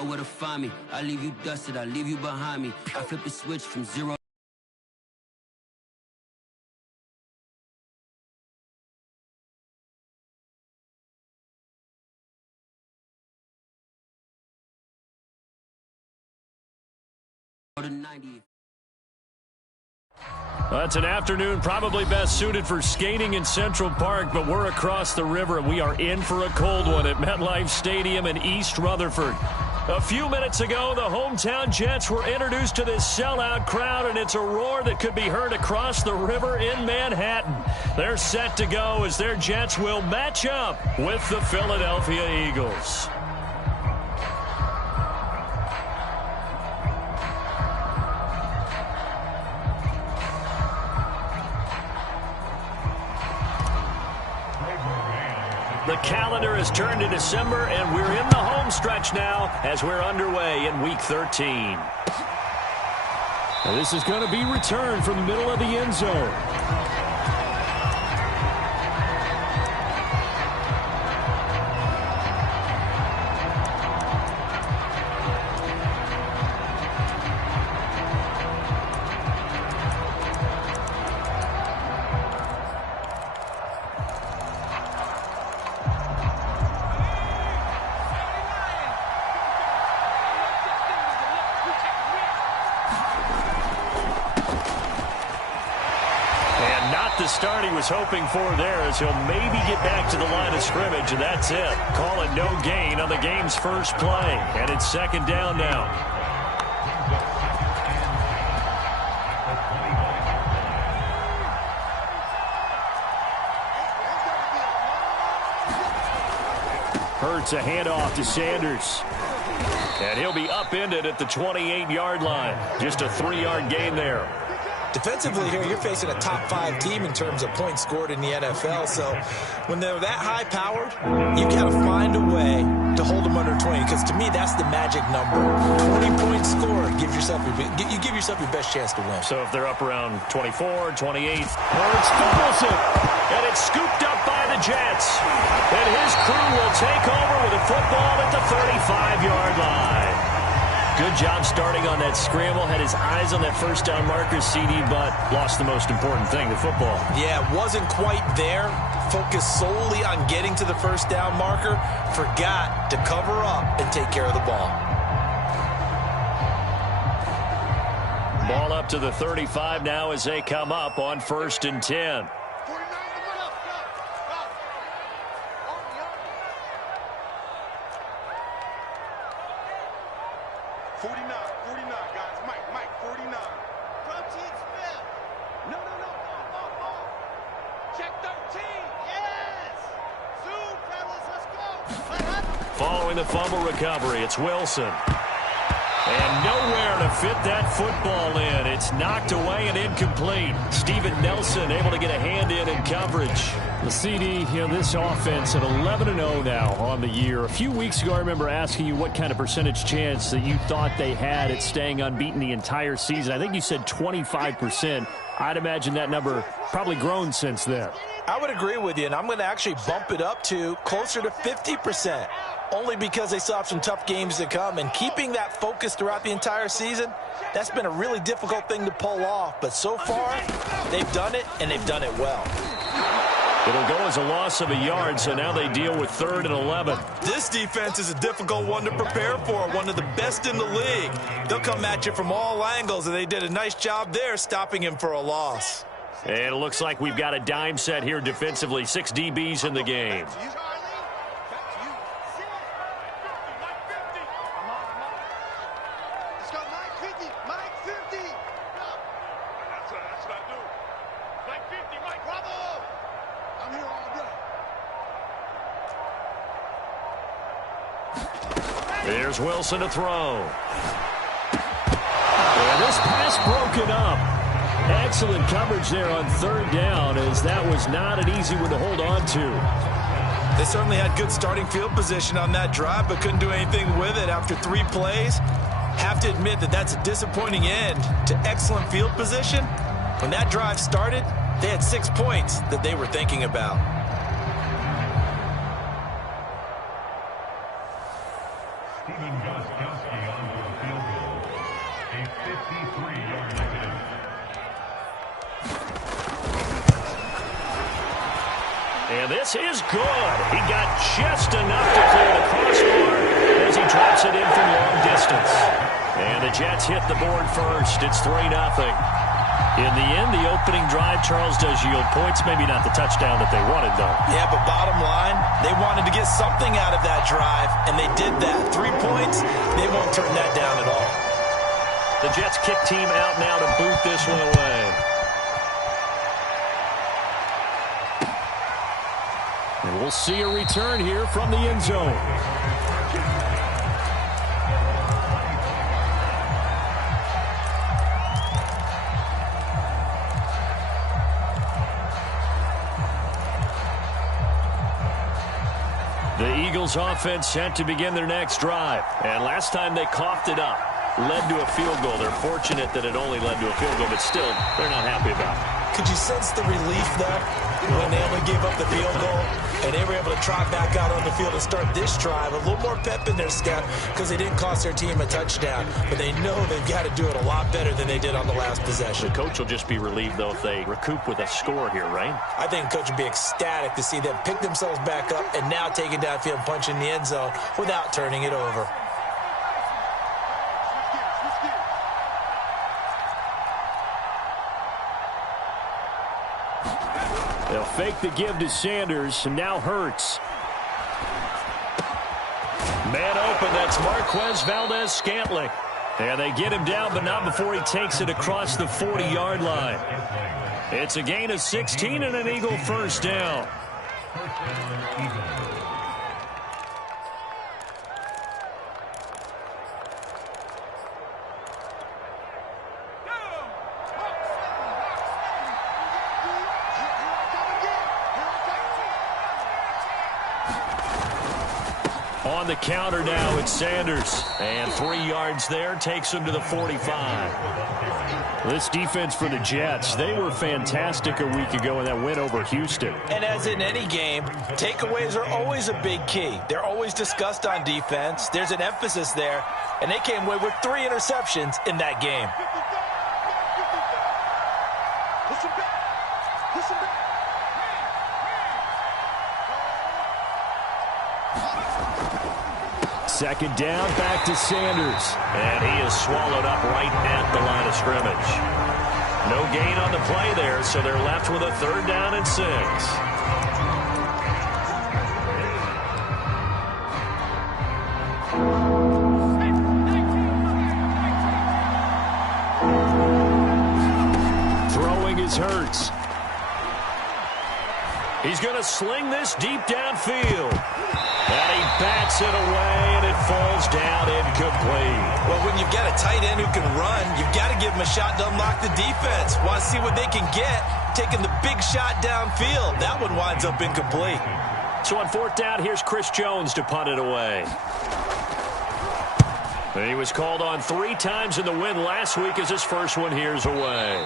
know where to find me. I leave you dusted, I leave you behind me. I flip the switch from 0 to 90. Well, it's an afternoon probably best suited for skating in Central Park, but we're across the river and we are in for a cold one at MetLife Stadium in East Rutherford. A few minutes ago, the hometown Jets were introduced to this sellout crowd, and it's a roar that could be heard across the river in Manhattan. They're set to go as their Jets will match up with the Philadelphia Eagles. The calendar has turned to December, and we're in the home stretch now as we're underway in Week 13. And this is going to be returned from the middle of the end zone. The start he was hoping for there as he'll maybe get back to the line of scrimmage, and that's it. Call it no gain on the game's first play, and it's second down now. Hurts a handoff to Sanders. And he'll be upended at the 28-yard line. Just a 3-yard gain there. Defensively here, you're facing a top-5 team in terms of points scored in the NFL. So when they're that high-powered, you've got to find a way to hold them under 20. Because to me, that's the magic number. 20 points scored, you give yourself your best chance to win. So if they're up around 24, 28, Hurts fumbles it. And it's scooped up by the Jets. And his crew will take over with a football at the 35-yard line. Good job starting on that scramble. Had his eyes on that first down marker, CD, but lost the most important thing, the football. Yeah, wasn't quite there. Focused solely on getting to the first down marker. Forgot to cover up and take care of the ball. Ball up to the 35 now as they come up on 1st and 10. Following the fumble recovery, it's Wilson. And nowhere to fit that football in. It's knocked away and incomplete. Steven Nelson able to get a hand in coverage. The CD, this offense at 11-0 now on the year. A few weeks ago, I remember asking you what kind of percentage chance that you thought they had at staying unbeaten the entire season. I think you said 25%. I'd imagine that number probably grown since then. I would agree with you, and I'm going to actually bump it up to closer to 50%. Only because they still have some tough games to come. And keeping that focus throughout the entire season, that's been a really difficult thing to pull off. But so far, they've done it, and they've done it well. It'll go as a loss of a yard, so now they deal with 3rd and 11. This defense is a difficult one to prepare for, one of the best in the league. They'll come at you from all angles, and they did a nice job there stopping him for a loss. And it looks like we've got a dime set here defensively. 6 DBs in the game. There's Wilson to throw. And this pass broken up. Excellent coverage there on 3rd down, as that was not an easy one to hold on to. They certainly had good starting field position on that drive, but couldn't do anything with it after 3 plays. Have to admit that that's a disappointing end to excellent field position. When that drive started, they had 6 points that they were thinking about. Stephen Gostkowski. And this is good. He got just enough to clear the crossbar as he drops it in from long distance. And the Jets hit the board first. It's 3-0. In the end, the opening drive, Charles, does yield points. Maybe not the touchdown that they wanted, though. Yeah, but bottom line, they wanted to get something out of that drive, and they did that. 3 points, they won't turn that down at all. The Jets kick team out now to boot this one away. And we'll see a return here from the end zone. The Eagles offense set to begin their next drive. And last time they coughed it up, led to a field goal. They're fortunate that it only led to a field goal, but still, they're not happy about it. Could you sense the relief, though, when they only gave up the field goal and they were able to trot back out on the field and start this drive? A little more pep in their step because they didn't cost their team a touchdown, but they know they've got to do it a lot better than they did on the last possession. The coach will just be relieved, though, if they recoup with a score here, right? I think the coach would be ecstatic to see them pick themselves back up and now take it downfield and punch in the end zone without turning it over. They'll fake the give to Sanders, and now Hurts. Man open, that's Marquez Valdes-Scantling. And they get him down, but not before he takes it across the 40-yard line. It's a gain of 16 and an Eagle first down. On the counter now, it's Sanders. And 3 yards there takes him to the 45. This defense for the Jets, they were fantastic a week ago in that win over Houston. And as in any game, takeaways are always a big key. They're always discussed on defense. There's an emphasis there. And they came away with 3 interceptions in that game. Second down, back to Sanders. And he is swallowed up right at the line of scrimmage. No gain on the play there, so they're left with a 3rd down and 6. Throwing is Hurts. He's going to sling this deep downfield. And he bats it away, and it falls down incomplete. Well, when you've got a tight end who can run, you've got to give him a shot to unlock the defense. Want to see what they can get, taking the big shot downfield. That one winds up incomplete. So on 4th down, here's Chris Jones to punt it away. And he was called on 3 times in the win last week as his first one here's away.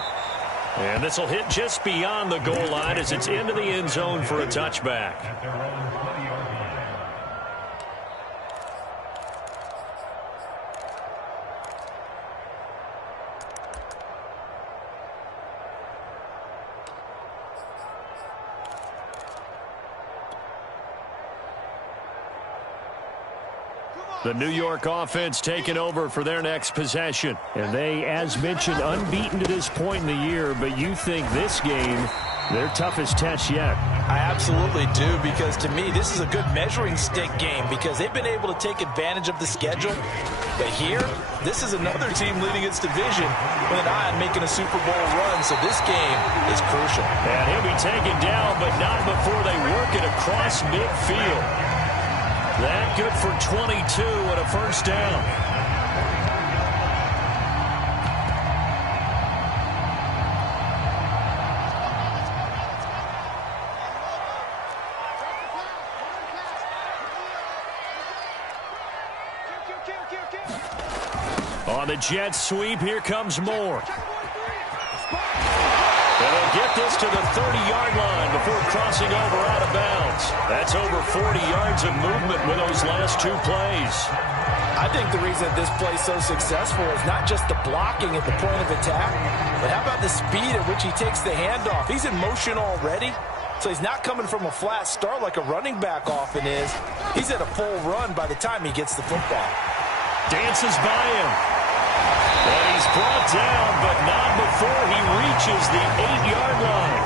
And this will hit just beyond the goal line as it's into the end zone for a touchback. The New York offense taking over for their next possession. And they, as mentioned, unbeaten to this point in the year, but you think this game, their toughest test yet. I absolutely do, because to me, this is a good measuring stick game because they've been able to take advantage of the schedule. But here, this is another team leading its division with an eye on making a Super Bowl run, so this game is crucial. And he'll be taken down, but not before they work it across midfield. That good for 22 and a first down. On the Jets sweep, here comes Moore. And they'll get this to the 30-yard line before crossing over out of bounds. That's over 40 yards of movement with those last two plays. I think the reason that this play is so successful is not just the blocking at the point of attack, but how about the speed at which he takes the handoff? He's in motion already, so he's not coming from a flat start like a running back often is. He's at a full run by the time he gets the football. Dances by him. And he's brought down, but not before he reaches the 8-yard line.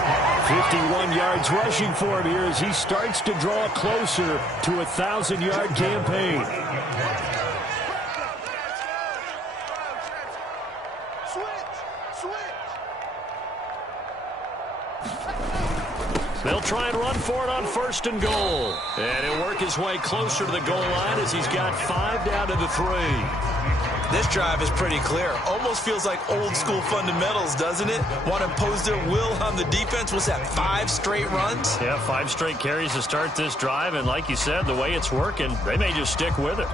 51 yards rushing for him here as he starts to draw closer to a 1,000-yard campaign. They'll try and run for it on 1st and goal. And he'll work his way closer to the goal line as he's got 5 down to the 3. This drive is pretty clear. Almost feels like old school fundamentals, doesn't it? Want to impose their will on the defense. What's that, 5 straight runs? Yeah, 5 straight carries to start this drive. And like you said, the way it's working, they may just stick with it.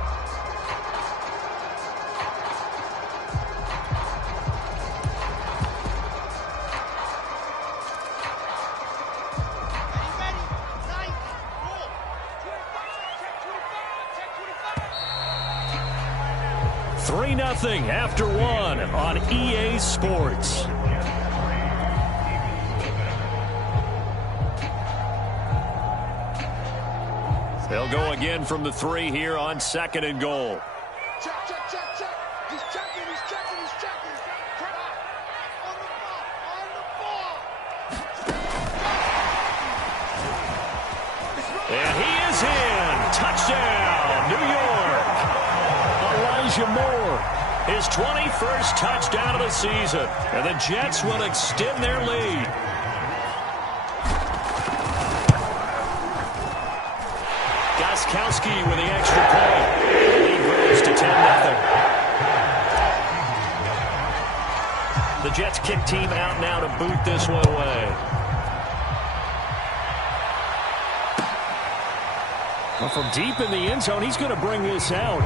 Nothing after 1 on EA Sports. They'll go again from the 3 here on 2nd and goal. Check. He's checking. On the ball. And he is in. Touchdown, New York. Elijah Moore. His 21st touchdown of the season. And the Jets will extend their lead. Gostkowski with the extra point. The lead grows to 10-0. The Jets kick team out now to boot this one away. Well, from deep in the end zone, he's going to bring this out.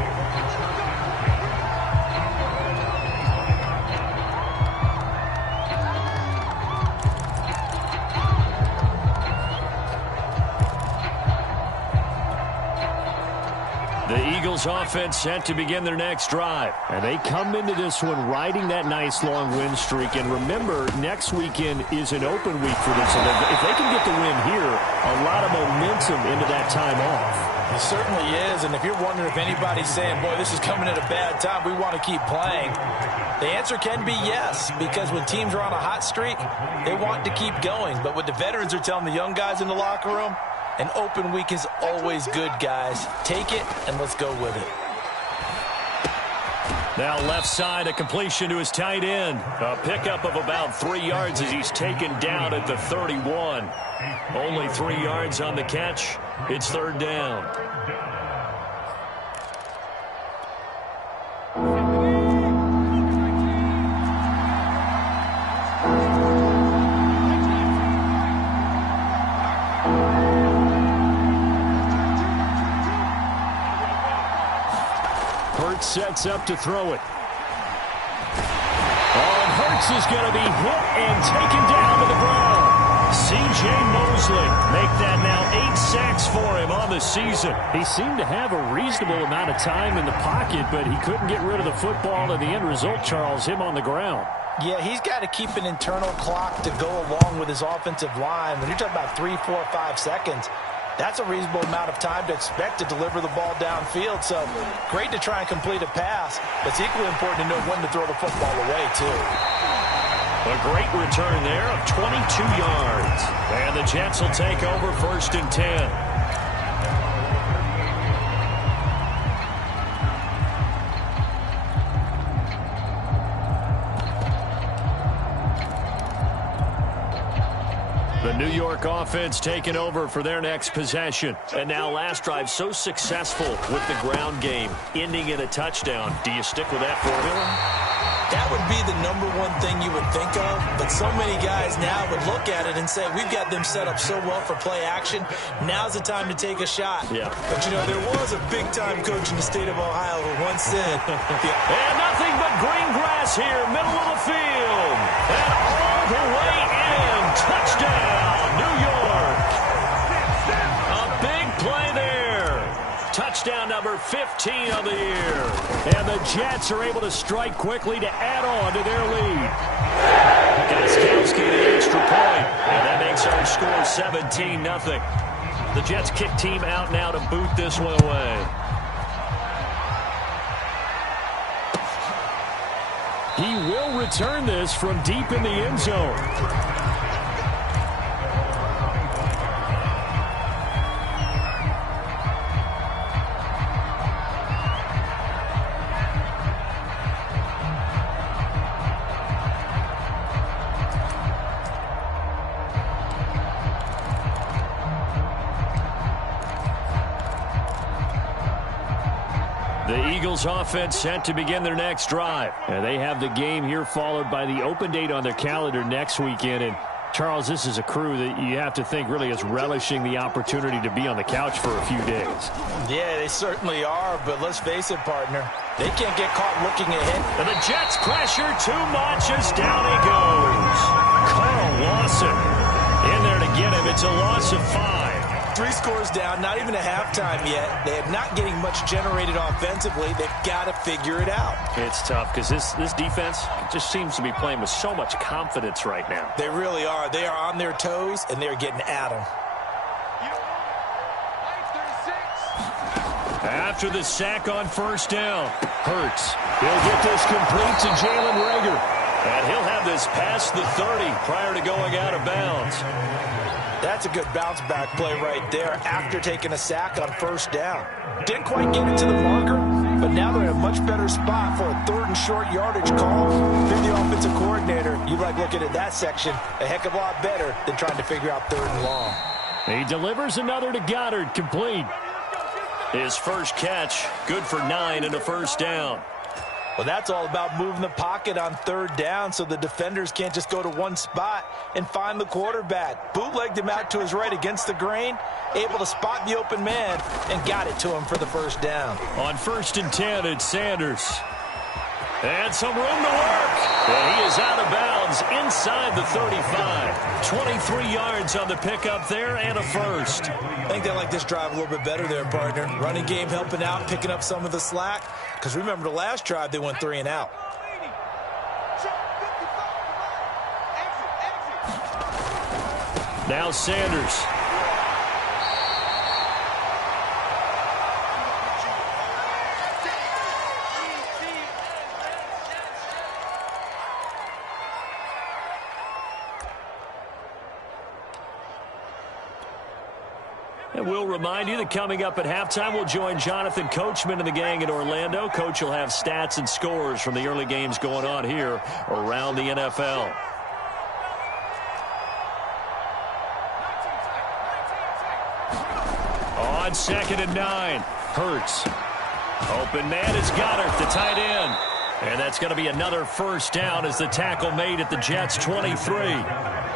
Offense set to begin their next drive. And they come into this one riding that nice long win streak. And remember, next weekend is an open week for them. So if they can get the win here, a lot of momentum into that time off. It certainly is. And if you're wondering if anybody's saying, boy, this is coming at a bad time, we want to keep playing, the answer can be yes. Because when teams are on a hot streak, they want to keep going. But what the veterans are telling the young guys in the locker room, an open week is always good, guys. Take it, and let's go with it. Now left side, a completion to his tight end. A pickup of about 3 yards as he's taken down at the 31. Only 3 yards on the catch. It's 3rd down. Sets up to throw it. Oh, and Hurts is going to be hit and taken down to the ground. C.J. Mosley make that now 8 sacks for him on the season. He seemed to have a reasonable amount of time in the pocket, but he couldn't get rid of the football, and the end result, Charles, him on the ground. Yeah, he's got to keep an internal clock to go along with his offensive line. When you're talking about 3, 4, 5 seconds, that's a reasonable amount of time to expect to deliver the ball downfield. So great to try and complete a pass, but it's equally important to know when to throw the football away, too. A great return there of 22 yards. And the Jets will take over 1st and 10. The New York offense taking over for their next possession. And now last drive so successful with the ground game, ending in a touchdown. Do you stick with that formula? That would be the number one thing you would think of, but so many guys now would look at it and say, we've got them set up so well for play action. Now's the time to take a shot. Yeah. But, you know, there was a big-time coach in the state of Ohio who once said, And nothing but green grass here, middle of the field. And all the way in. Touchdown, New York. A big play there. Touchdown number 15 of the year. And the Jets are able to strike quickly to add on to their lead. Gostkowski the extra point. And that makes our score 17-0. The Jets kick team out now to boot this one away. He will return this from deep in the end zone. The Eagles offense set to begin their next drive. And they have the game here followed by the open date on their calendar next weekend. And Charles, this is a crew that you have to think really is relishing the opportunity to be on the couch for a few days. yeah, they certainly are, but let's face it, partner. They can't get caught looking ahead. And the Jets pressure too much as down he goes. Carl Lawson in there to get him. It's a loss of 5. 3 scores down, not even a halftime yet. They are not getting much generated offensively. They've got to figure it out. It's tough because this defense just seems to be playing with so much confidence right now. They really are. They are on their toes, and they're getting at them. After the sack on first down, Hurts. He'll get this complete to Jalen Reagor. And he'll have this past the 30 prior to going out of bounds. That's a good bounce-back play right there after taking a sack on first down. Didn't quite get it to the marker, but now they're in a much better spot for a 3rd and short yardage call. If you're the offensive coordinator, you like looking at that section a heck of a lot better than trying to figure out 3rd and long. He delivers another to Goddard, complete. His first catch, good for 9 and a first down. Well, that's all about moving the pocket on 3rd down so the defenders can't just go to one spot and find the quarterback. Bootlegged him out to his right against the grain, able to spot the open man, and got it to him for the first down. On 1st and 10, it's Sanders. And some room to work. And he is out of bounds inside the 35. 23 yards on the pickup there and a first. I think they like this drive a little bit better there, partner. Running game helping out, picking up some of the slack. Because remember the last drive, they went 3 and out. Now Sanders. And we'll remind you that coming up at halftime, we'll join Jonathan Coachman and the gang in Orlando. Coach will have stats and scores from the early games going on here around the NFL. On 2nd and 9, Hurts. Open man is Goddard, the tight end. And that's going to be another first down as the tackle made at the Jets' 23.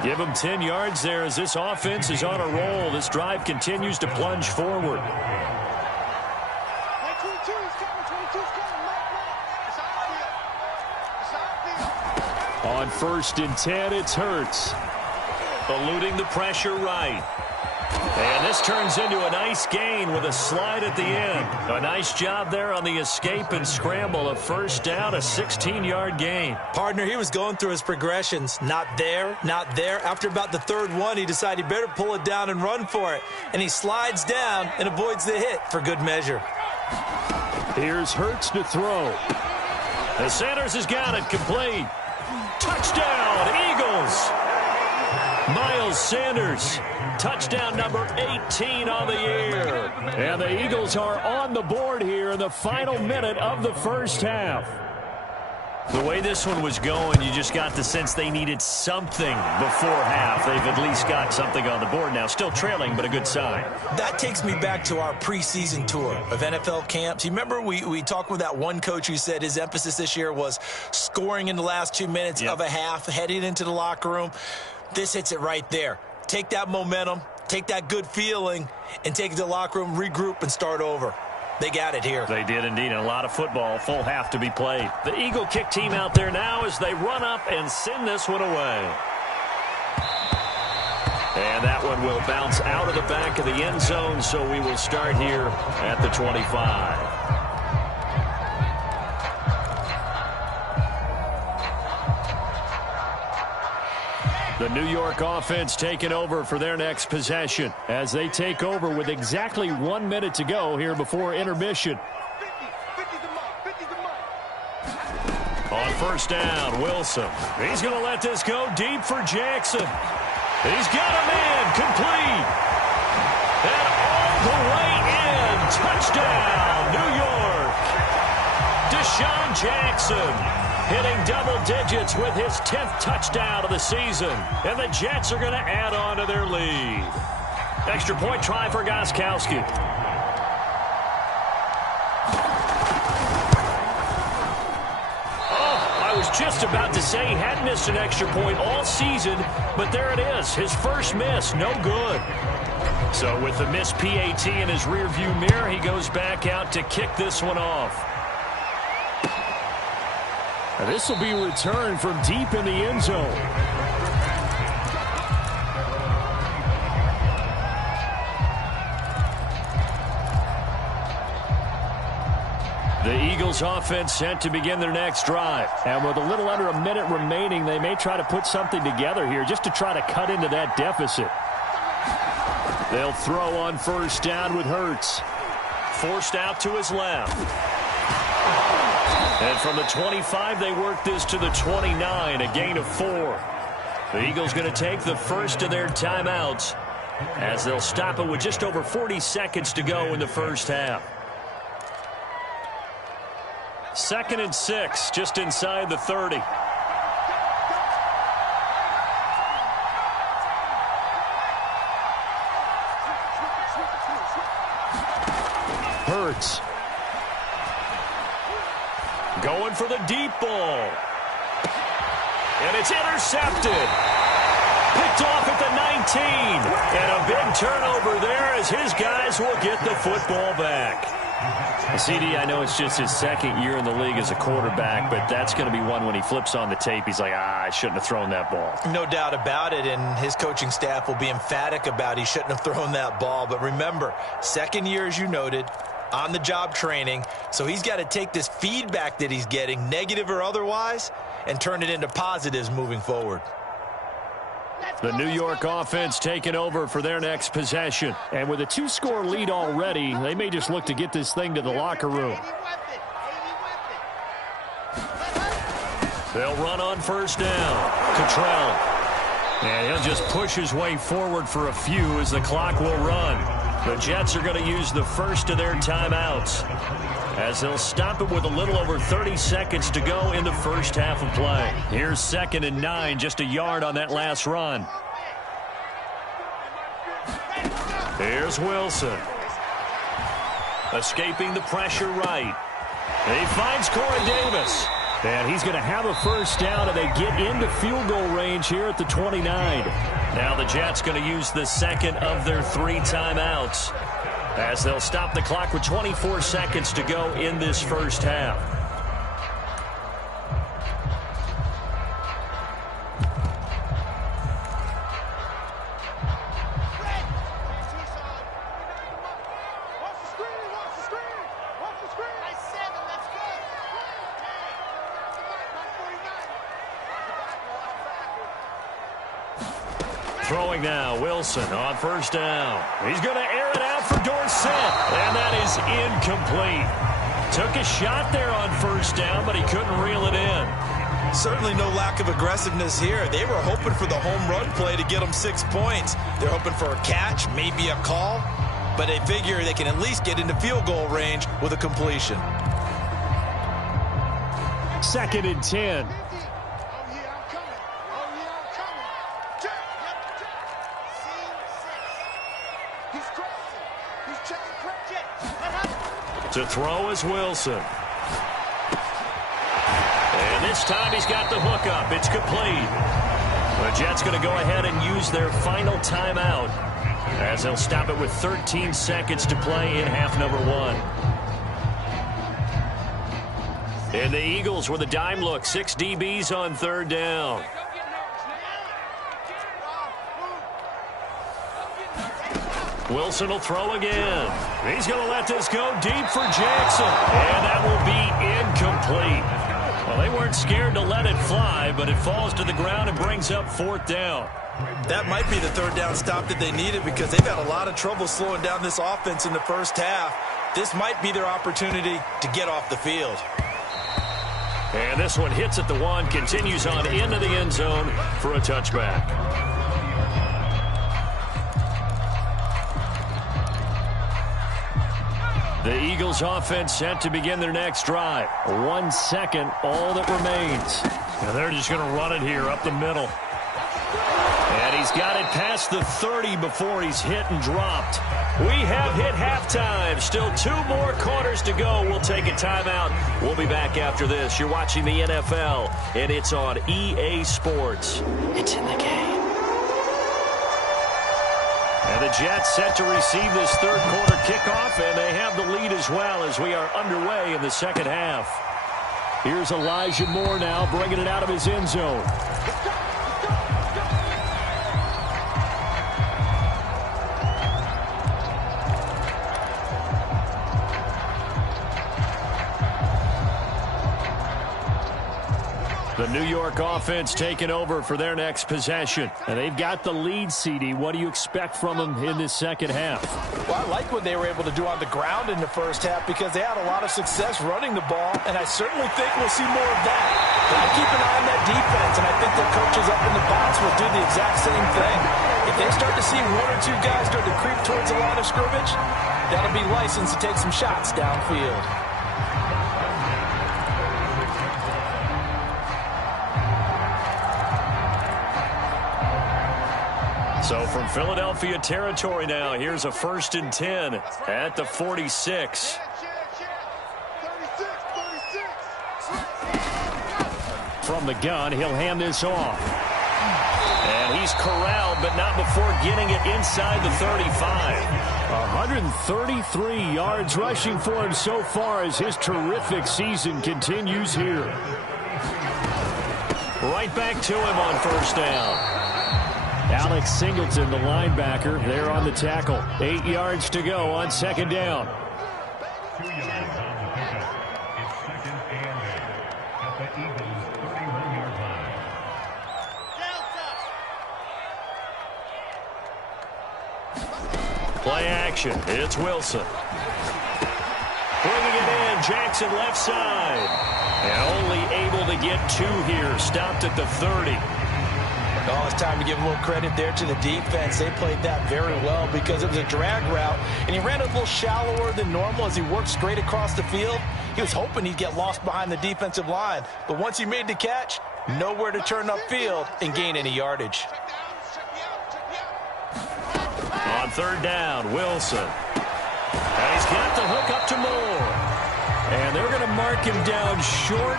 Give them 10 yards there as this offense is on a roll. This drive continues to plunge forward. On 1st and 10, it's Hurts. Eluding the pressure right. And this turns into a nice gain with a slide at the end. A nice job there on the escape and scramble. A first down, a 16-yard gain. Partner, he was going through his progressions. Not there, not there. After about the 3rd one, he decided he better pull it down and run for it. And he slides down and avoids the hit for good measure. Here's Hurts to throw. The Sanders has got it complete. Touchdown, Eagles. Miles Sanders. Touchdown number 18 on the year. And the Eagles are on the board here in the final minute of the first half. The way this one was going, you just got the sense they needed something before half. They've at least got something on the board now. Still trailing, but a good sign. That takes me back to our preseason tour of NFL camps. You remember we talked with that one coach who said his emphasis this year was scoring in the last 2 minutes of a half, heading into the locker room. This hits it right there. Take that momentum, take that good feeling, and take it to the locker room, regroup, and start over. They got it here. They did indeed, and a lot of football, full half to be played. The Eagle kick team out there now as they run up and send this one away. And that one will bounce out of the back of the end zone, so we will start here at the 25. The New York offense taking over for their next possession as they take over with exactly 1 minute to go here before intermission. On first down, Wilson. He's going to let this go deep for Jackson. He's got a man complete. And all the way in. Touchdown, New York. Deshaun Jackson hitting double digits with his 10th touchdown of the season. And the Jets are going to add on to their lead. Extra point try for Gostkowski. I was just about to say he hadn't missed an extra point all season, but there it is. His first miss, no good. So with the missed PAT in his rearview mirror, he goes back out to kick this one off. This will be returned from deep in the end zone. The Eagles offense set to begin their next drive. And with a little under a minute remaining, they may try to put something together here just to try to cut into that deficit. They'll throw on first down with Hurts. Forced out to his left. And from the 25, they work this to the 29, a gain of 4. The Eagles going to take the first of their timeouts as they'll stop it with just over 40 seconds to go in the first half. 2nd and 6, just inside the 30. Hurts. Going for the deep ball. And it's intercepted. Picked off at the 19. And a big turnover there as his guys will get the football back. CD, I know it's just his second year in the league as a quarterback, but that's going to be one when he flips on the tape. He's like, I shouldn't have thrown that ball. No doubt about it, and his coaching staff will be emphatic about he shouldn't have thrown that ball. But remember, second year, as you noted, on-the-job training, so he's got to take this feedback that he's getting, negative or otherwise, and turn it into positives moving forward. The New York offense taking over for their next possession. And with a 2-score lead already, they may just look to get this thing to the locker room. They'll run on first down. Cottrell. And he'll just push his way forward for a few as the clock will run. The Jets are going to use the first of their timeouts as they'll stop it with a little over 30 seconds to go in the first half of play. Here's 2nd and 9, just a yard on that last run. Here's Wilson. Escaping the pressure right. He finds Corey Davis. And he's going to have a first down, and they get into field goal range here at the 29. Now the Jets going to use the second of their 3 timeouts as they'll stop the clock with 24 seconds to go in this first half. Throwing now, Wilson on first down. He's going to air it out for Dorsett, and that is incomplete. Took a shot there on first down, but he couldn't reel it in. Certainly no lack of aggressiveness here. They were hoping for the home run play to get them 6 points. They're hoping for a catch, maybe a call, but they figure they can at least get into field goal range with a completion. 2nd and 10. To throw is Wilson. And this time he's got the hook up. It's complete. The Jets going to go ahead and use their final timeout as they'll stop it with 13 seconds to play in half number 1. And the Eagles with a dime look. 6 DBs on 3rd down. Wilson will throw again. He's going to let this go deep for Jackson. And that will be incomplete. Well, they weren't scared to let it fly, but it falls to the ground and brings up 4th down. That might be the 3rd down stop that they needed because they've had a lot of trouble slowing down this offense in the first half. This might be their opportunity to get off the field. And this one hits at the 1, continues on into the end zone for a touchback. The Eagles offense set to begin their next drive. 1 second, all that remains. And they're just going to run it here up the middle. And he's got it past the 30 before he's hit and dropped. We have hit halftime. Still 2 more quarters to go. We'll take a timeout. We'll be back after this. You're watching the NFL, and it's on EA Sports. It's in the game. And the Jets set to receive this 3rd quarter kickoff, and they have the lead as well as we are underway in the 2nd half. Here's Elijah Moore now bringing it out of his end zone. The New York offense taking over for their next possession. And they've got the lead, CD. What do you expect from them in this 2nd half? Well, I like what they were able to do on the ground in the first half because they had a lot of success running the ball, and I certainly think we'll see more of that. But I keep an eye on that defense, and I think the coaches up in the box will do the exact same thing. If they start to see 1 or 2 guys start to creep towards the line of scrimmage, that'll be license to take some shots downfield. So from Philadelphia territory now, here's a 1st and 10 at the 46. From the gun, he'll hand this off. And he's corralled, but not before getting it inside the 35. 133 yards rushing for him so far as his terrific season continues here. Right back to him on 1st down. Alex Singleton, the linebacker, there on the tackle. 8 yards to go on 2nd down. 2 yards on the pickup. It's 2nd and 8 at the Eagles' 31-yard line. Play action. It's Wilson. Bringing it in. Jackson left side. And only able to get 2 here. Stopped at the 30. Oh, it's time to give a little credit there to the defense. They played that very well because it was a drag route, and he ran a little shallower than normal as he worked straight across the field. He was hoping he'd get lost behind the defensive line, but once he made the catch, nowhere to turn upfield and gain any yardage. On 3rd down, Wilson. And he's got the hook up to Moore. And they're going to mark him down short,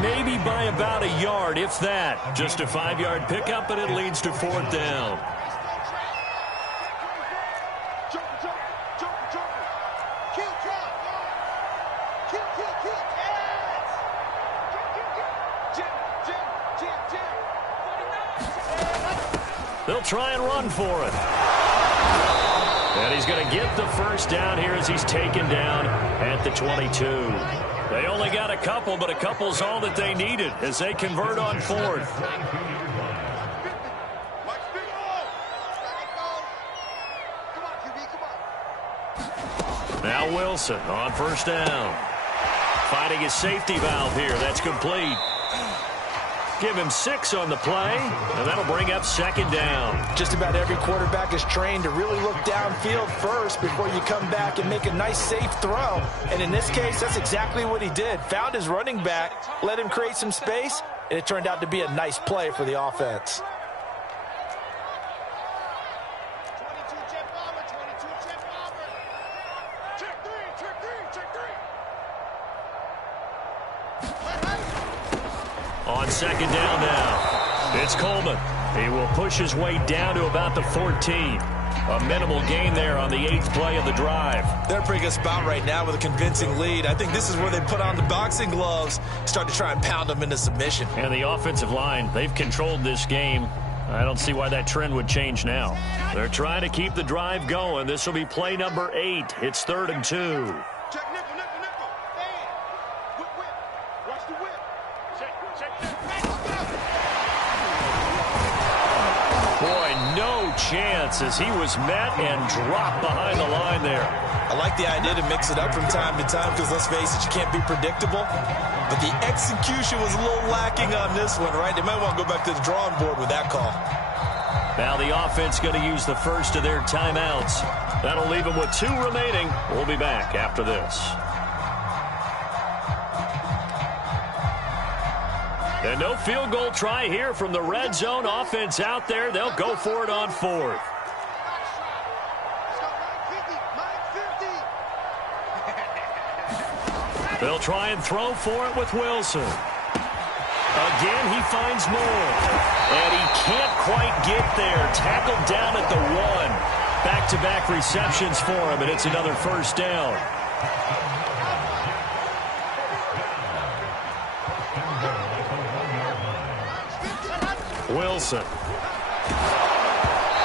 maybe by about a yard, if that. Just a 5-yard pickup, and it leads to 4th down. They'll try and run for it. And he's going to get the 1st down here as he's taken down at the 22. They only got a couple, but a couple's all that they needed as they convert on 4th. Now Wilson on 1st down. Finding his safety valve here. That's complete. Give him 6 on the play, and that'll bring up second down. Just about every quarterback is trained to really look downfield first before you come back and make a nice, safe throw. And in this case, that's exactly what he did. Found his running back, let him create some space, and it turned out to be a nice play for the offense. On second down now, it's Coleman. He will push his way down to about the 14. A minimal gain there on the 8th play of the drive. They're in a pretty good spot right now with a convincing lead. I think this is where they put on the boxing gloves, start to try and pound them into submission. And the offensive line, they've controlled this game. I don't see why that trend would change now. They're trying to keep the drive going. This will be play number 8. It's 3rd and 2. Check nickel, nickel, nickel. Bang. Whip, whip. Watch the whip. Check, check, check. Boy, no chance as he was met and dropped behind the line there. I like the idea to mix it up from time to time because, let's face it, you can't be predictable. But the execution was a little lacking on this one, right? They might want to go back to the drawing board with that call. Now the offense going to use the first of their timeouts. That'll leave them with 2 remaining. We'll be back after this. And no field goal try here from the red zone offense out there. They'll go for it on 4th. They'll try and throw for it with Wilson. Again, he finds more. And he can't quite get there. Tackled down at the 1. Back-to-back receptions for him, and it's another first down. Wilson.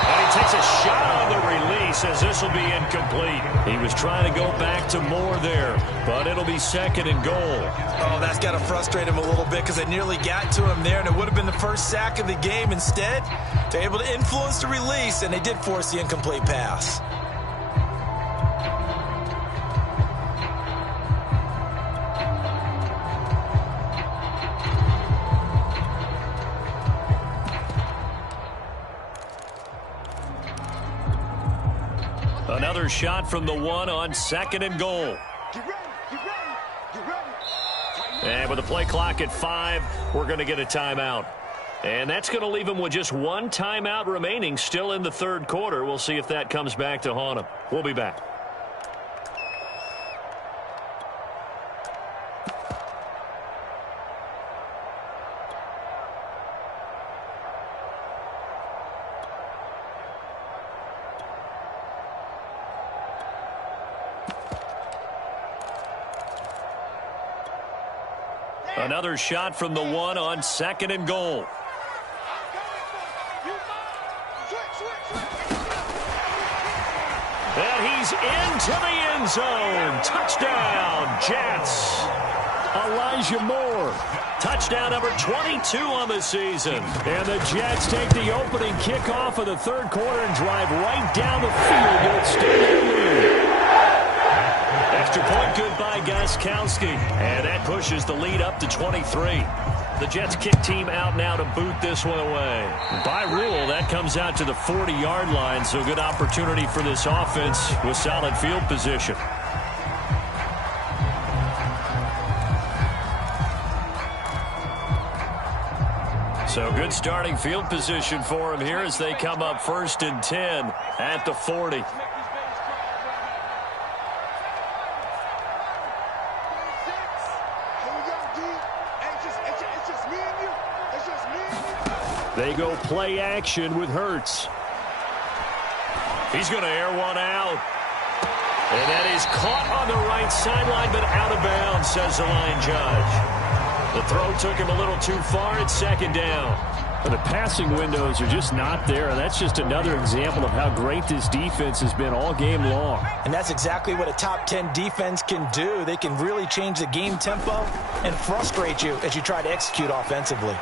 And he takes a shot on the release as this will be incomplete. He was trying to go back to Moore there, but it'll be 2nd and goal. Oh, that's got to frustrate him a little bit because they nearly got to him there, and it would have been the first sack of the game. Instead, they're able to influence the release, and they did force the incomplete pass. Another shot from the 1 on 2nd and goal. And with the play clock at 5, we're going to get a timeout. And that's going to leave them with just 1 timeout remaining still in the 3rd quarter. We'll see if that comes back to haunt them. We'll be back. Another shot from the 1 on 2nd and goal. And he's into the end zone. Touchdown, Jets. Elijah Moore. Touchdown number 22 on the season. And the Jets take the opening kickoff of the 3rd quarter and drive right down the field to extend their lead. Extra point good by Gostkowski. And that pushes the lead up to 23. The Jets kick team out now to boot this one away. By rule, that comes out to the 40-yard line, so good opportunity for this offense with solid field position. So good starting field position for them here as they come up 1st and 10 at the 40. They go play action with Hurts. He's going to air one out. And that is caught on the right sideline, but out of bounds, says the line judge. The throw took him a little too far. It's 2nd down. The passing windows are just not there. That's just another example of how great this defense has been all game long. And that's exactly what a top 10 defense can do. They can really change the game tempo and frustrate you as you try to execute offensively.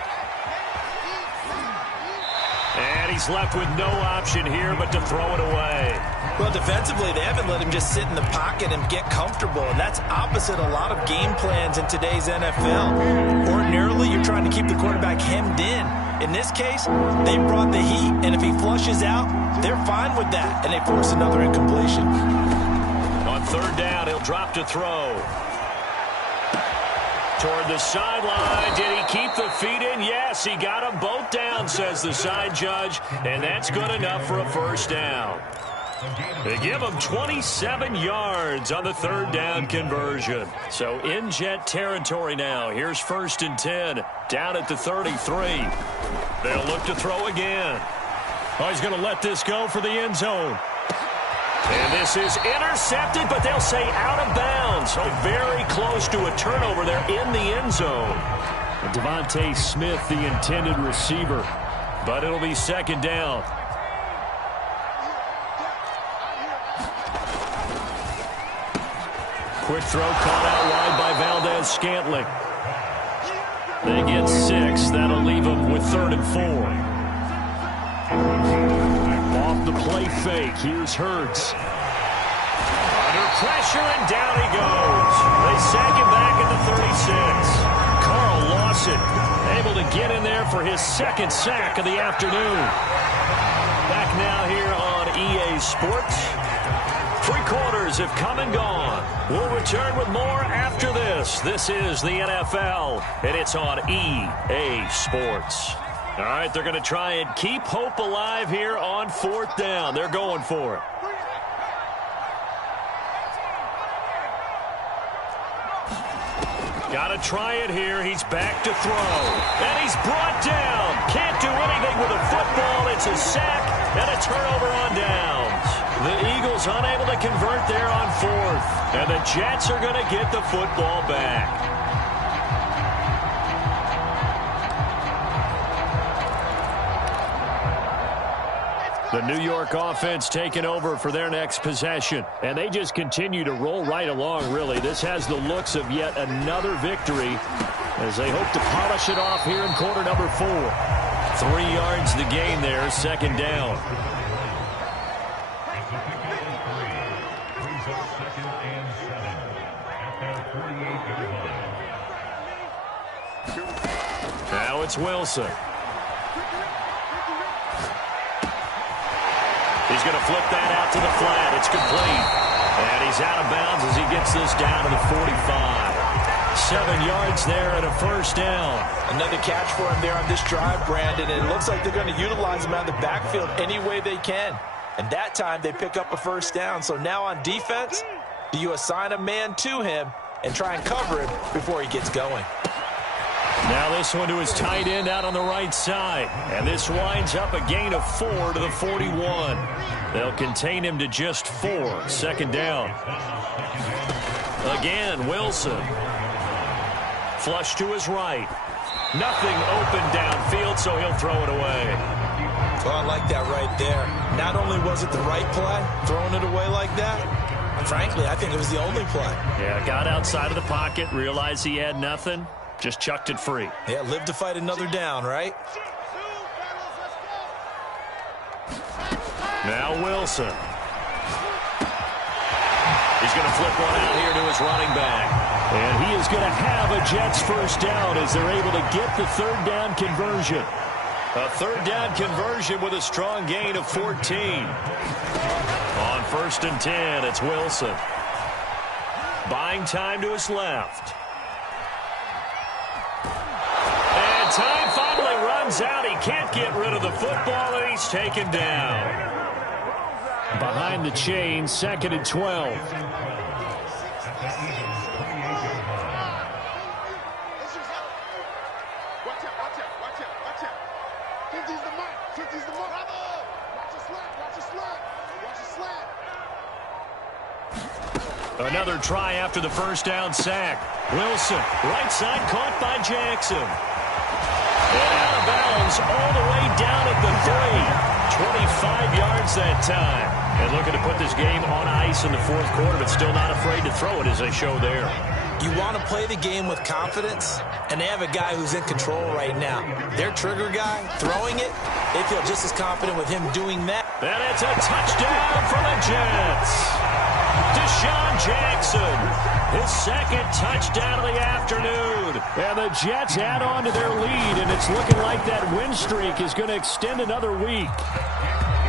And he's left with no option here but to throw it away. Well, defensively, they haven't let him just sit in the pocket and get comfortable, and that's opposite a lot of game plans in today's NFL. Ordinarily, you're trying to keep the quarterback quarterback hemmed in. In this case, they brought the heat, and if he flushes out, they're fine with that, and they force another incompletion. On third down, he'll drop to throw. Toward the sideline. Did he keep the feet in? Yes, he got them both down, says the side judge, and that's good enough for a first down. They give him 27 yards on the third down conversion. So in Jet territory now. Here's 1st and 10, down at the 33. They'll look to throw again. Oh, he's going to let this go for the end zone. And this is intercepted, but they'll say out of bounds. So very close to a turnover there in the end zone. Devontae Smith, the intended receiver. But it'll be 2nd down. Quick throw caught out wide by Valdez-Scantling. They get 6. That'll leave them with 3rd and 4. Off the play fake. Here's Hurts. Under pressure, and down he goes. They sack him back at the 36. Carl Lawson able to get in there for his 2nd sack of the afternoon. Back now here on EA Sports. 3 quarters have come and gone. We'll return with more after this. This is the NFL, and it's on EA Sports. All right, they're going to try and keep hope alive here on 4th down. They're going for it. Got to try it here. He's back to throw. And he's brought down. Can't do anything with a football. It's a sack and a turnover on downs. The Eagles unable to convert there on 4th. And the Jets are going to get the football back. The New York offense taking over for their next possession. And they just continue to roll right along, really. This has the looks of yet another victory as they hope to polish it off here in quarter number 4. 3 yards the gain there, 2nd down. Now it's Wilson. He's going to flip that out to the flat. It's complete. And he's out of bounds as he gets this down to the 45. 7 yards there and a 1st down. Another catch for him there on this drive, Brandon. And it looks like they're going to utilize him out of the backfield any way they can. And that time they pick up a 1st down. So now on defense, do you assign a man to him and try and cover him before he gets going? Now this one to his tight end out on the right side. And this winds up a gain of 4 to the 41. They'll contain him to just 4. 2nd down. Again, Wilson. Flush to his right. Nothing open downfield, so he'll throw it away. Well, I like that right there. Not only was it the right play, throwing it away like that, frankly, I think it was the only play. Yeah, got outside of the pocket, realized he had nothing. Just chucked it free. Yeah, live to fight another down, right? Now Wilson. He's going to flip one out here to his running back. And he is going to have a Jets 1st down as they're able to get the 3rd down conversion. A 3rd down conversion with a strong gain of 14. On 1st and 10, it's Wilson. Buying time to his left. Time finally runs out. He can't get rid of the football, and he's taken down. Behind the chain, 2nd and 12. Another try after the 1st down sack. Wilson, right side, caught by Jackson. And out of bounds all the way down at the 3. 25 yards that time. And looking to put this game on ice in the 4th quarter, but still not afraid to throw it as they show there. You want to play the game with confidence, and they have a guy who's in control right now. Their trigger guy, throwing it, they feel just as confident with him doing that. And it's a touchdown for the Jets. Deshaun Jackson his second touchdown of the afternoon. And the Jets add on to their lead, and it's looking like that win streak is going to extend another week.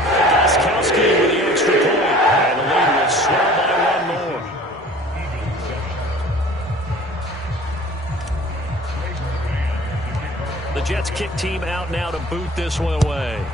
Gostkowski with the extra point, and the lead will swell by one more. The Jets kick team out now to boot this one away.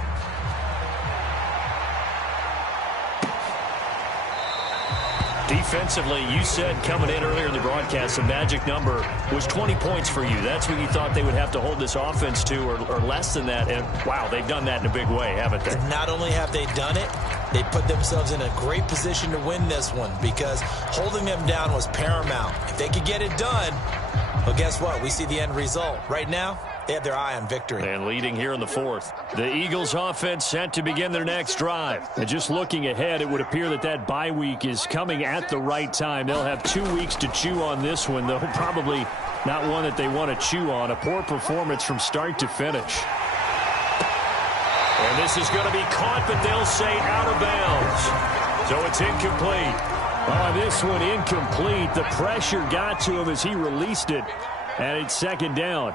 Defensively, you said coming in earlier in the broadcast, the magic number was 20 points for you. That's what you thought they would have to hold this offense to, or less than that. And, wow, they've done that in a big way, haven't they? Not only have they done it, they put themselves in a great position to win this one because holding them down was paramount. If they could get it done, well, guess what? We see the end result. Right now, they have their eye on victory. And leading here in the fourth. The Eagles offense set to begin their next drive. And just looking ahead, it would appear that that bye week is coming at the right time. They'll have 2 weeks to chew on this one, though probably not one that they want to chew on. A poor performance from start to finish. And this is going to be caught, but they'll say out of bounds. So it's incomplete. Oh, this one incomplete. The pressure got to him as he released it. And it's second down.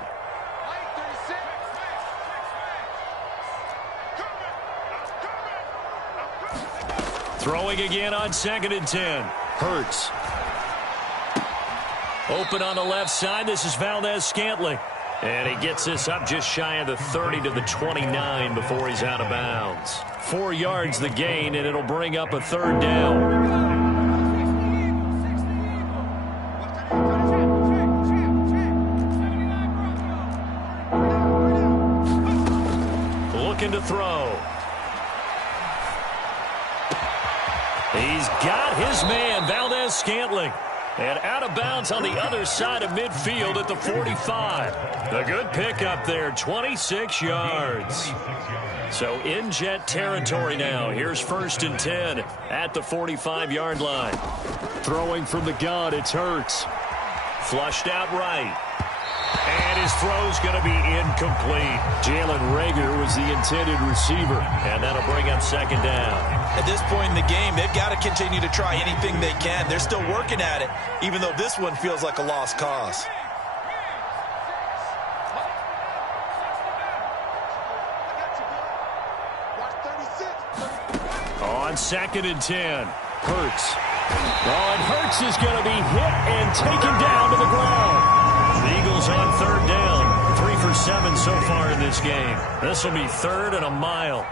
Throwing again on 2nd and 10. Hurts. Open on the left side. This is Valdes-Scantling. And he gets this up just shy of the 30 to the 29 before he's out of bounds. 4 yards the gain, and it'll bring up a 3rd down. Looking to throw. He's got his man, Valdes-Scantling. And out of bounds on the other side of midfield at the 45. A good pickup there, 26 yards. So in Jet territory now. Here's 1st and 10 at the 45-yard line. Throwing from the gun, it's Hurts. Flushed out right. And his throw's going to be incomplete. Jalen Reagor was the intended receiver. And that'll bring up 2nd down. At this point in the game, they've got to continue to try anything they can. They're still working at it, even though this one feels like a lost cause. On 2nd and 10. Hurts. Oh, and Hurts is going to be hit and taken down to the ground. The Eagles on 3rd down. 3 for 7 so far in this game. This will be 3rd and a mile.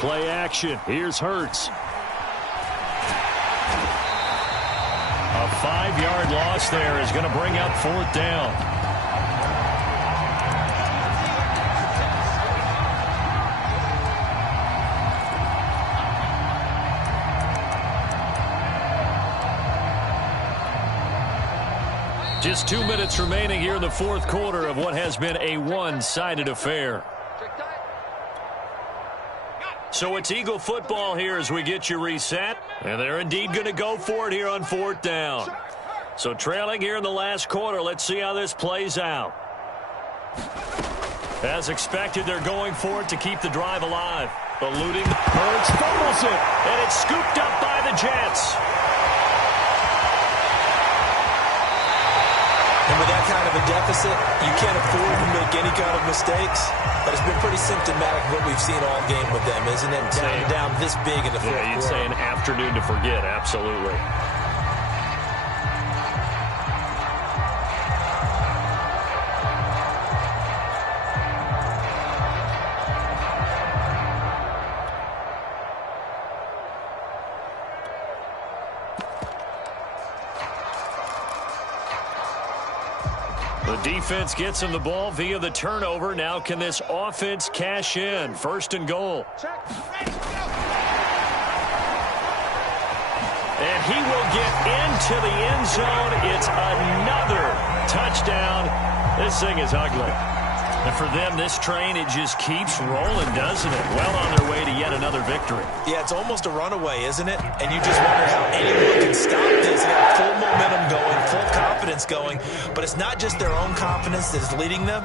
Play action. Here's Hurts. A 5-yard loss there is going to bring up 4th down. Just 2 minutes remaining here in the 4th quarter of what has been a one-sided affair. So it's Eagle football here as we get you reset. And they're indeed going to go for it here on 4th down. So trailing here in the last quarter. Let's see how this plays out. As expected, they're going for it to keep the drive alive. Eluding. Hurts fumbles it. And it's scooped up by the Jets. And with that kind of a deficit, you can't afford to make any kind of mistakes. But it's been pretty symptomatic of what we've seen all game with them, isn't it? Down this big in the fourth quarter. You'd say an afternoon to forget, absolutely. The defense gets him the ball via the turnover. Now can this offense cash in? 1st and goal. And he will get into the end zone. It's another touchdown. This thing is ugly. And for them, this train, it just keeps rolling, doesn't it? Well on their way to yet another victory. Yeah, it's almost a runaway, isn't it? And you just wonder how anyone can stop this. They got full momentum going, full confidence going. But it's not just their own confidence that is leading them.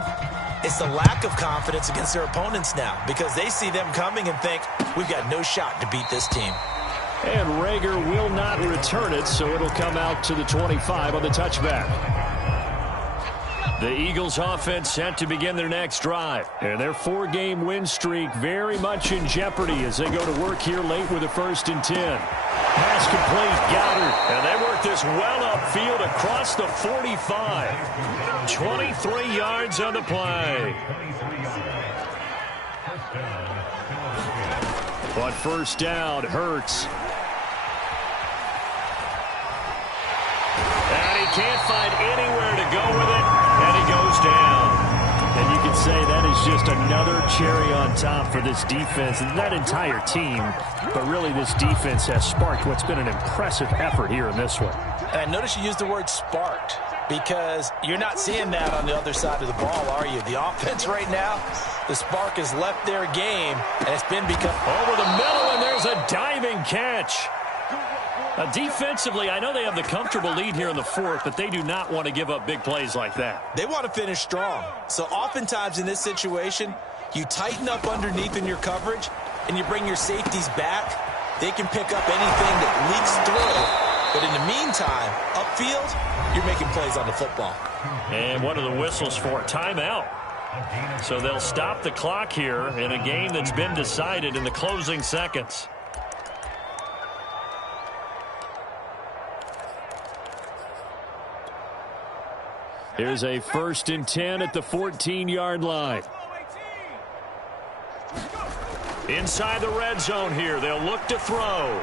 It's the lack of confidence against their opponents now because they see them coming and think, we've got no shot to beat this team. And Reagor will not return it, so it'll come out to the 25 on the touchback. The Eagles offense set to begin their next drive. And their 4-game win streak very much in jeopardy as they go to work here late with a 1st and 10. Pass complete, Goddard. And they work this well upfield across the 45. 23 yards on the play. But first down, Hurts. And he can't find anywhere to go with it. And he goes down. And you can say that is just another cherry on top for this defense and that entire team. But really, this defense has sparked what's been an impressive effort here in this one. And I notice you used the word sparked because you're not seeing that on the other side of the ball, are you? The offense right now, the spark has left their game, and it's been because over the middle, and there's a diving catch. Now, defensively, I know they have the comfortable lead here in the 4th, but they do not want to give up big plays like that. They want to finish strong. So oftentimes in this situation, you tighten up underneath in your coverage, and you bring your safeties back. They can pick up anything that leaks through. But in the meantime, upfield, you're making plays on the football. And what are the whistles for? Timeout. So they'll stop the clock here in a game that's been decided in the closing seconds. Here's a 1st and 10 at the 14-yard line. Inside the red zone here. They'll look to throw.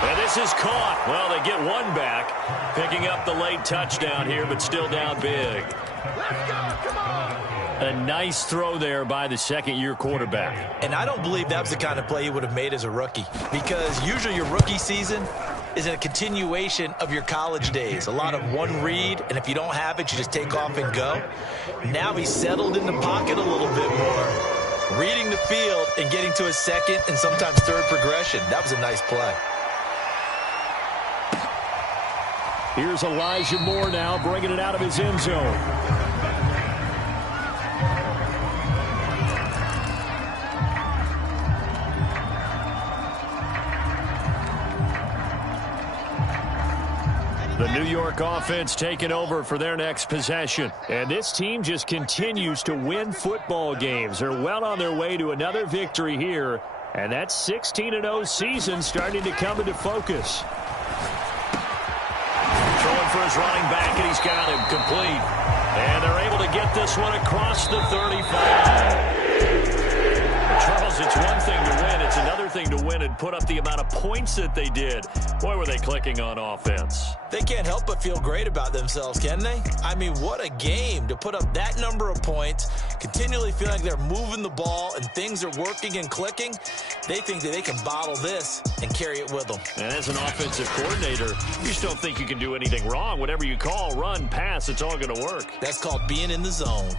And this is caught. Well, they get one back. Picking up the late touchdown here, but still down big. Let's go. Come on. A nice throw there by the second-year quarterback. And I don't believe that was the kind of play he would have made as a rookie, because usually your rookie season is a continuation of your college days. A lot of one read, and if you don't have it, you just take off and go. Now he's settled in the pocket a little bit more, reading the field and getting to his second and sometimes third progression. That was a nice play. Here's Elijah Moore now bringing it out of his end zone. The New York offense taking over for their next possession. And this team just continues to win football games. They're well on their way to another victory here. And that 16-0 season starting to come into focus. Throwing for his running back, and he's got him complete. And they're able to get this one across the 35. Charles, it's one thing to win. It's another thing to win and put up the amount of points that they did. Boy, were they clicking on offense. They can't help but feel great about themselves, can they? I mean, what a game to put up that number of points, continually feeling like they're moving the ball and things are working and clicking. They think that they can bottle this and carry it with them. And as an offensive coordinator, you just don't think you can do anything wrong. Whatever you call, run, pass, it's all going to work. That's called being in the zone.